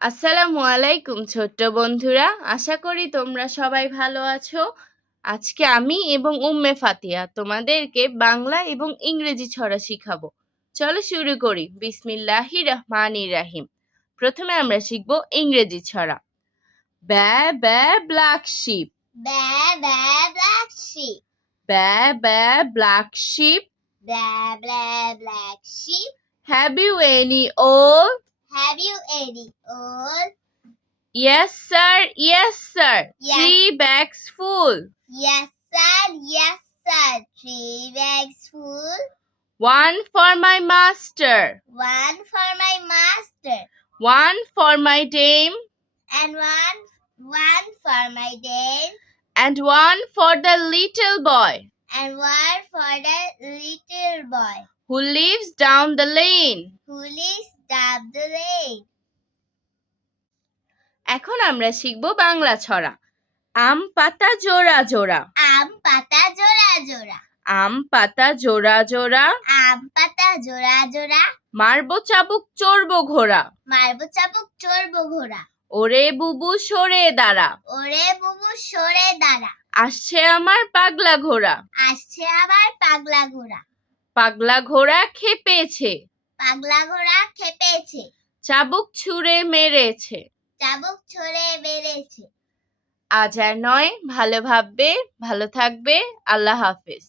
আসসালামু আলাইকুম ছোট্ট বন্ধুরা, আশা করি তোমরা সবাই ভালো আছো। আজকে আমি এবং উম্মে ফাতিয়া তোমাদেরকে বাংলা এবং ইংরেজি ছড়া শিখাবো। চলো শুরু করি। বিসমিল্লাহির রহমানির রহিম। প্রথমে আমরা শিখবো ইংরেজি ছড়া। Baa baa black sheep. Baa baa black sheep. Baa baa black sheep. Blah blah black sheep. Have you any wool? Have you any wool? Yes sir, yes sir. Yes. 3 bags full. Yes sir, yes sir. 3 bags full. 1 for my master. 1 for my master. 1 for my dame. And one for my dame. And 1 for the little boy And 1 for the little boy who lives down the lane. who lives down the lane. এখন আমরা শিখব বাংলা ছড়া। আম পাতা জোড়া জোড়া। আম পাতা জোড়া জোড়া। আম পাতা জোড়া জোড়া। আম পাতা জোড়া জোড়া। মারবো চাবুক চড়বো ঘোড়া। মারবো চাবুক চড়বো ঘোড়া। ওরে বুবু সরে দাঁড়া। ওরে বুবু সরে দাঁড়া। আসছে আমার পাগলা ঘোড়া। আসছে আবার পাগলা ঘোড়া। পাগলা ঘোড়া খেপেছে। পাগলা ঘোড়া খেপেছে। চাবুক ছুঁড়ে মেরেছে। চাবুক ছুঁড়ে মেরেছে। আজ আর নয়, ভালো ভাববে, ভালো থাকবে। আল্লাহ হাফেজ।